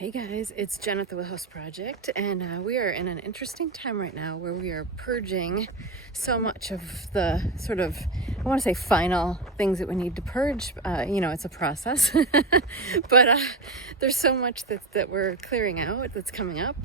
Hey guys, it's Jen at the Will House Project, and we are in an interesting time right now where we are purging so much of the sort of, I want to say final things that we need to purge. It's a process, but there's so much that we're clearing out that's coming up.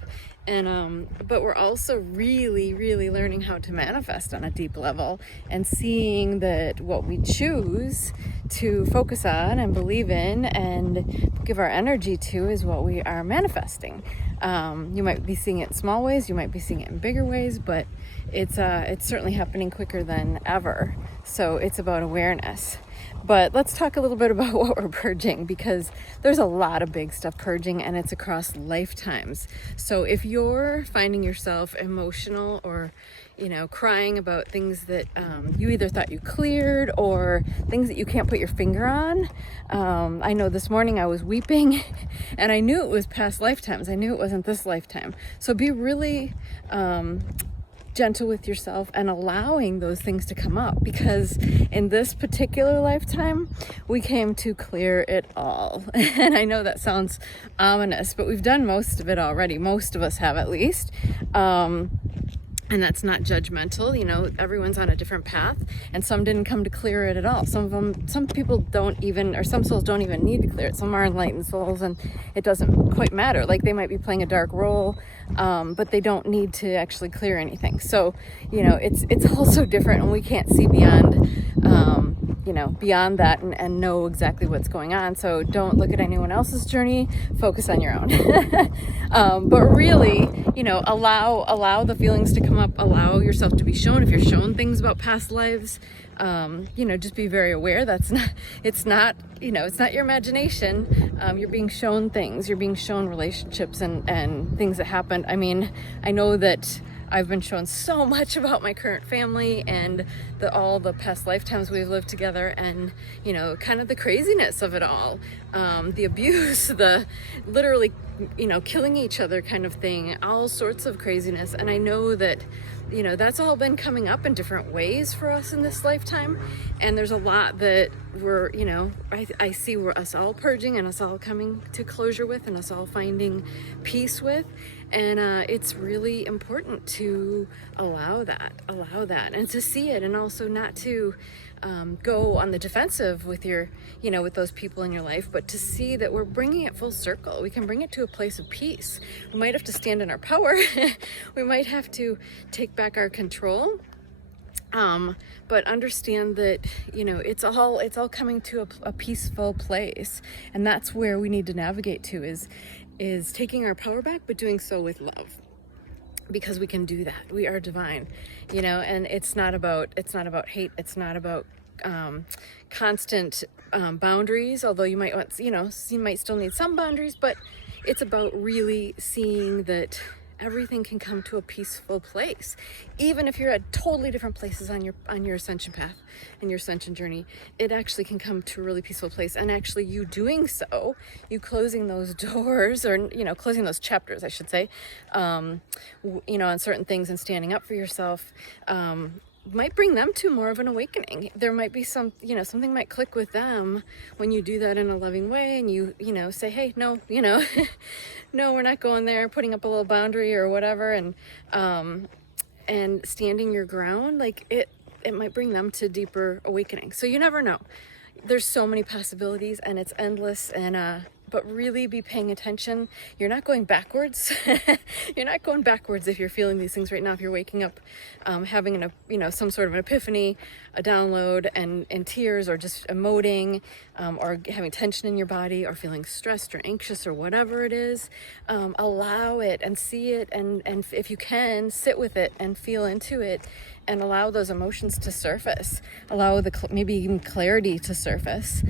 And but we're also really learning how to manifest on a deep level and seeing that what we choose to focus on and believe in and give our energy to is what we are manifesting. You might be seeing it in small ways, you might be seeing it in bigger ways, but it's certainly happening quicker than ever. So it's about awareness. But let's talk a little bit about what we're purging, because there's a lot of big stuff purging, and it's across lifetimes. So if you're finding yourself emotional or crying about things that you either thought you cleared or things that you can't put your finger on. I know this morning I was weeping and I knew it was past lifetimes. I knew it wasn't this lifetime. So be really gentle with yourself and allowing those things to come up, because in this particular lifetime we came to clear it all. And I know that sounds ominous, but we've done most of it already. Most of us have, at least. And that's not judgmental. Everyone's on a different path, and some didn't come to clear it at all. Some people don't even, or some souls don't even need to clear it. Some are enlightened souls, and it doesn't quite matter. Like, they might be playing a dark role, but they don't need to actually clear anything. So, it's also different, and we can't see beyond that and know exactly what's going on. So don't look at anyone else's journey, focus on your own. But really, allow the feelings to come up, allow yourself to be shown. If you're shown things about past lives, just be very aware. It's not your imagination. You're being shown things, you're being shown relationships and things that happened. I mean, I know that I've been shown so much about my current family and all the past lifetimes we've lived together, and kind of the craziness of it all, the abuse, the literally killing each other kind of thing, all sorts of craziness. And I know that that's all been coming up in different ways for us in this lifetime, and there's a lot that we're I see we're us all purging and us all coming to closure with, and us all finding peace with. And it's really important to allow that and to see it, and also not to go on the defensive with with those people in your life, but to see that we're bringing it full circle. We can bring it to a place of peace. We might have to stand in our power. We might have to take back our control. But understand that, it's all coming to a peaceful place. And that's where we need to navigate to, is taking our power back, but doing so with love. Because we can do that. We are divine, and it's not about hate. It's not about constant boundaries, although you might want, you might still need some boundaries, but it's about really seeing that everything can come to a peaceful place. Even if you're at totally different places on your ascension path and your ascension journey, it actually can come to a really peaceful place. And actually, you doing so, you closing those doors, or closing those chapters, I should say, on certain things, and standing up for yourself, might bring them to more of an awakening. There might be something might click with them when you do that in a loving way, and you say, hey, no, no, we're not going there, putting up a little boundary or whatever, and standing your ground. Like, it might bring them to deeper awakening. So you never know. There's so many possibilities, and it's endless. And but really be paying attention. You're not going backwards. You're not going backwards if you're feeling these things right now. If you're waking up, having some sort of an epiphany, a download, and tears, or just emoting, or having tension in your body, or feeling stressed or anxious, or whatever it is, allow it and see it, and if you can, sit with it and feel into it, and allow those emotions to surface. Allow maybe even clarity to surface,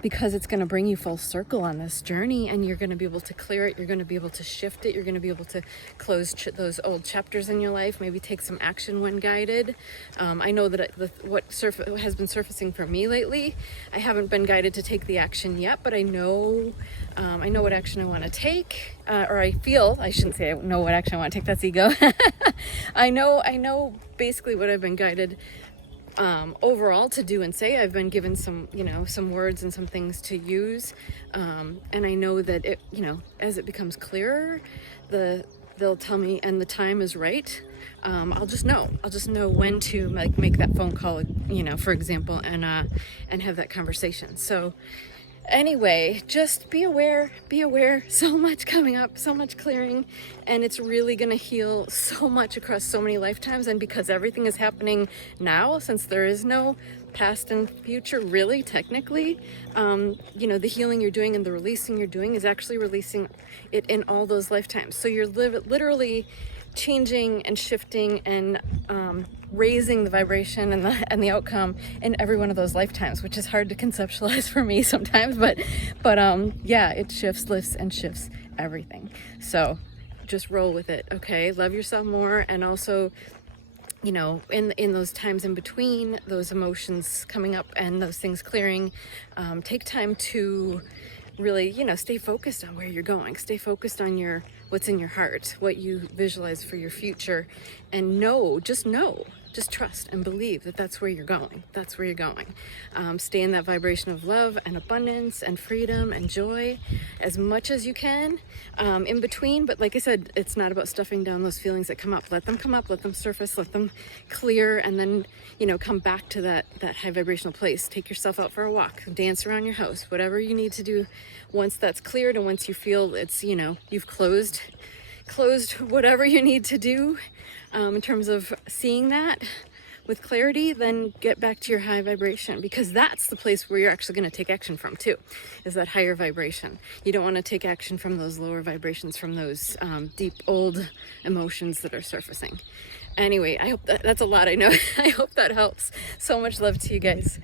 because it's going to bring you full circle on this journey, and you're going to be able to clear it. You're going to be able to shift it. You're going to be able to close those old chapters in your life. Maybe take some action when guided. I know that what has been surfacing for me lately, I haven't been guided to take the action yet, but I know what action I want to take, or I shouldn't say I know what action I want to take. That's ego. I know basically what I've been guided overall to do and say. I've been given some, some words and some things to use. And I know that it, as it becomes clearer, they'll tell me, and the time is right. I'll just know when to make that phone call, for example, and have that conversation. So anyway, just be aware, so much coming up, so much clearing, and it's really going to heal so much across so many lifetimes. And because everything is happening now, since there is no past and future, really, technically, the healing you're doing and the releasing you're doing is actually releasing it in all those lifetimes. So you're literally changing and shifting and raising the vibration and the outcome in every one of those lifetimes, which is hard to conceptualize for me sometimes, but yeah, it lifts and shifts everything. So just roll with it. Okay, love yourself more. And also, in those times in between those emotions coming up and those things clearing, take time to really, stay focused on where you're going. Stay focused on what's in your heart, what you visualize for your future, and just trust and believe that that's where you're going. That's where you're going. Stay in that vibration of love and abundance and freedom and joy as much as you can in between. But like I said, it's not about stuffing down those feelings that come up. Let them come up, let them surface, let them clear, and then, come back to that high vibrational place. Take yourself out for a walk, dance around your house, whatever you need to do once that's cleared and once you feel it's, you've closed whatever you need to do in terms of seeing that with clarity. Then get back to your high vibration, because that's the place where you're actually going to take action from too, is that higher vibration. You don't want to take action from those lower vibrations, from those deep old emotions that are surfacing. Anyway, I hope that's a lot, I know. I hope that helps. So much love to you guys.